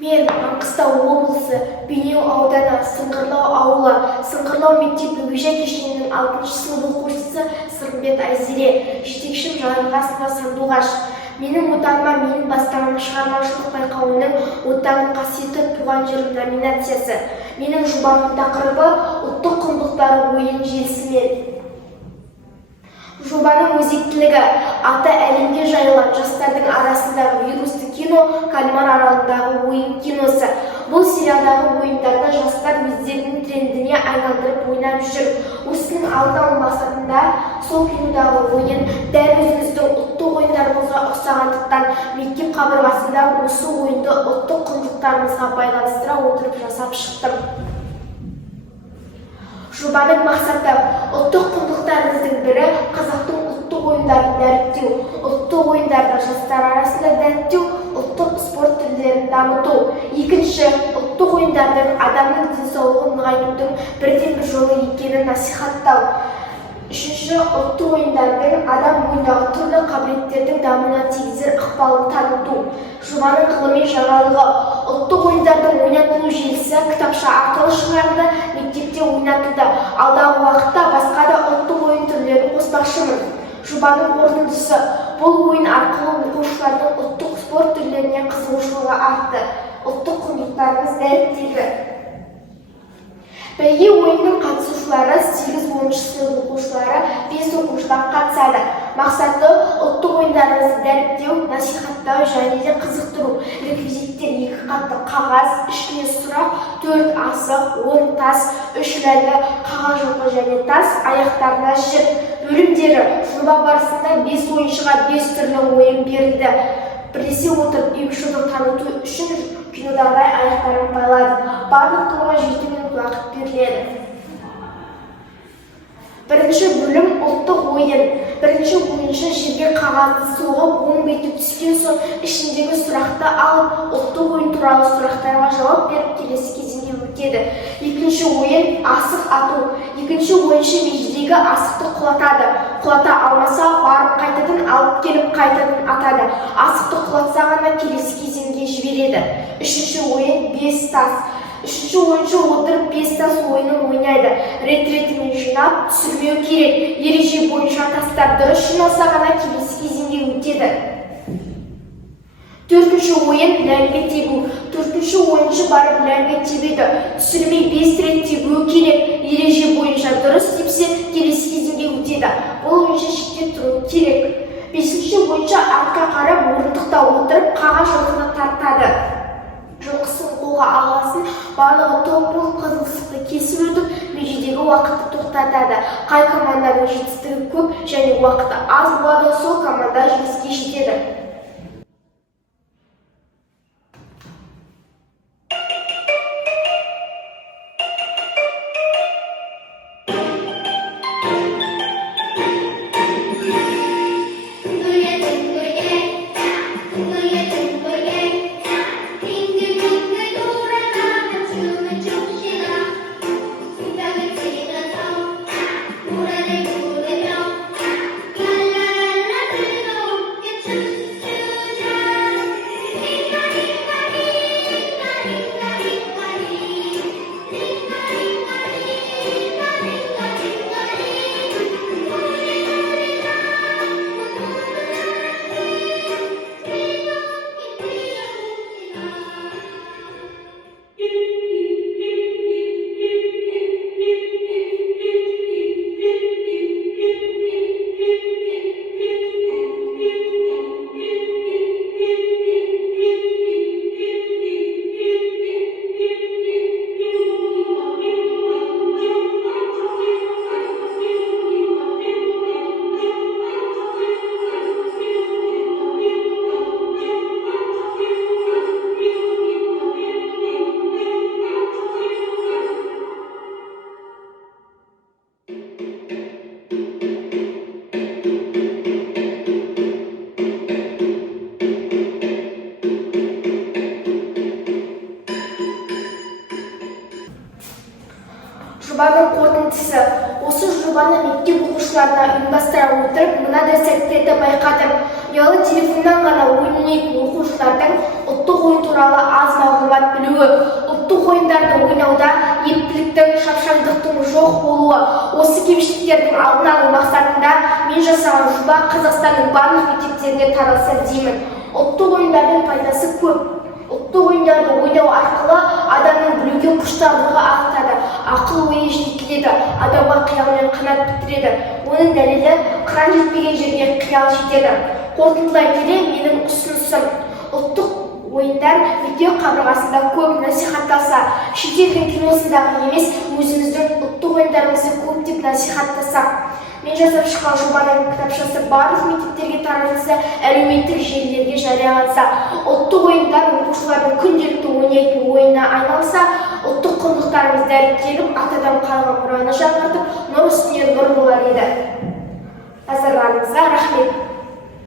Мен Маңғыстау облысы Бейнеу ауданы Сыңғырлау ауылы Сыңғырлау мектеп бөбекжай кешенінің 6-шы сынып оқушысы Сырымбет Айзере, жетекшім Жарылғасова Сандуғаш. Менің отаныма менің бастамам шығармашылық байқауының «Отаным қасиетті туған жерім» номинациясы. Менің жобамның тақырыбы ұлттық құндылықтар ойын желісімен. Жобаның өзектілігі аты әлемге жайылған жастардың арасындағы вирусты кино «Кальмар аралындағы ойын» киносы. Бұл сериалдағы ойындарда жастар өздерінің трендіне айналдырып ойнап жүр. Осының алдын алу мақсатында сол кинодағы ойын дәл өзіміздің ұлттық ойындарымызға ұқсағандықтан мектеп қабырғасында осы ойынды ұлттық құндылықтарымызға байланыстыра отырып жасап шықтым. Жобаның мақсаты ұлттық құндылықтарымыздың бірі қазақтың ұлттық ойындарын дәріптеу, ұлттық ойындарды жастар арасында дәріптеу, ұлттық спорт түрлерін дамыту. Екінші, ұлттық ойындардың адамның денсаулығын нығайтудың бірден-бір жолы екенін насихаттау. Үшінші, ұлттық ойындардың адам бойындағы түрлі қабілеттердің дамуына тигізер ықпалын таныту. Жобаның ғылыми жаңалығы ұлттық ойындардың ойнатылу желісі кітапша арқылы шығарылды, мектепте ойнатылды. Алдағы уақытта басқа да ұлттық ойын түрлерін қоспақшымын. Жобаның қорытындысы бұл ойын арқылы оқушылардың ұлттық спорт түрлеріне қызығушылығы артты. Ұлттық құндылықтарымыз дәріптелді. Бәйге ойынның қатысушылары 8-10 сынып оқушылары 5 оқушыдан қатысады. Мақсаты ұлттық ойындарымызды дәріптеу, насихаттау және де қызықтыру. Реквизиттер 2 қатты қағаз, ішіне сұрақ, 4 асық, 10 тас, 3 ләлі, қағаз жылқы және тас, аяқтарына жіп. Бөлімдері жоба барысында 5 ойыншыға 5 түрлі ойын берілді. Бірлесе отырып ұйымшылдық таныту үшін кинодағыдай аяқтарын байлады. Барлық тобға 7 минут уақыт беріледі. Бірінші бөлім ұлттық ойын. Бірінші ойыншы жерге қағазды соғып, оң беті түскен соң ішіндегі сұрақты алып, ұлттық ойын туралы сұрақтарға жауап беріп келесі кезеңге өтеді. Екінші ойын асық ату. Екінші ойыншы межедегі асықты құлатады. Құлата алмаса, барып қайтадан алып келіп қайтадан атады. Асықты құлатса ғана келесі кезеңге жібереді. Үшінші ойын 5 тас. Үшінші ойыншы отырып 5 тас ойынын ойнайды. Рет-ретімен жинап, түсірмеу керек. Ереже бойынша тастар дұрыс жиналса ғана келесі кезеңге өтеді. Төртінші ойын ләңгі тебу. Төртінші ойыншы барып ләңгі тебеді. Түсірмей 5 рет тебуі керек. Ереже бойынша дұрыс тепсе, келесі кезеңге өтеді. Бұл ойыншы шетте тұруы керек. Бесінші ойыншы артқа қарап орындықта отырып қағаз жылқыны тартады. Жылқысын қолға алғасын барлығы топ болып қызғысықты кесіп өтіп, межедегі уақытты тоқтатады. Қай команданың жетістігі көп және уақыты аз болады, сол команда жеңіске жетеді. Жобаның қорытындысы. Осы жобаны мектеп оқушыларына ұйымдастыра отырып, мынадай сәттерді байқадым. Ұялы телефоннан ғана ойнайтын оқушылардың ұлттық ойын туралы аз мағлұмат махаббат білуі, ұлттық ойындарды ойнауда ептіліктің, шапшаңдықтың жоқ болуы. Осы кемшіліктердің алдын алу мақсатында мен жасаған жоба Қазақстанның барлық мектептеріне таралса деймін. Ұлттық ойындардың пайдасы көп. Ұлттық ойындарды ойнау арқылы адамның білуге құштарлығы артады, ақыл-ойы жетіледі, адамға қиялмен қанат бітіреді. Оның дәлелі қыран жетпеген жерге қиял жетеді. Қорытындылай келе менің ұсынысым: ұлттық ойындар мектеп қабырғасында көп насихатталса, шетелдің киносындағы емес, өзіміздің ұлттық ойындарымызды көптеп насихаттасақ. Мен жасап шыққан жобаның кітапшасы барлық мектептерге таратылса, әлеуметтік желілерге жарияланса, ұлттық ойындар оқушылардың күнделікті ойнайтын ойынына айналса, ұлттық құндылықтарымыз дәріптеліп, атадан қалған мұраны жаңғыртып, нұр үстіне нұр болар еді. Назарларыңызға рахмет.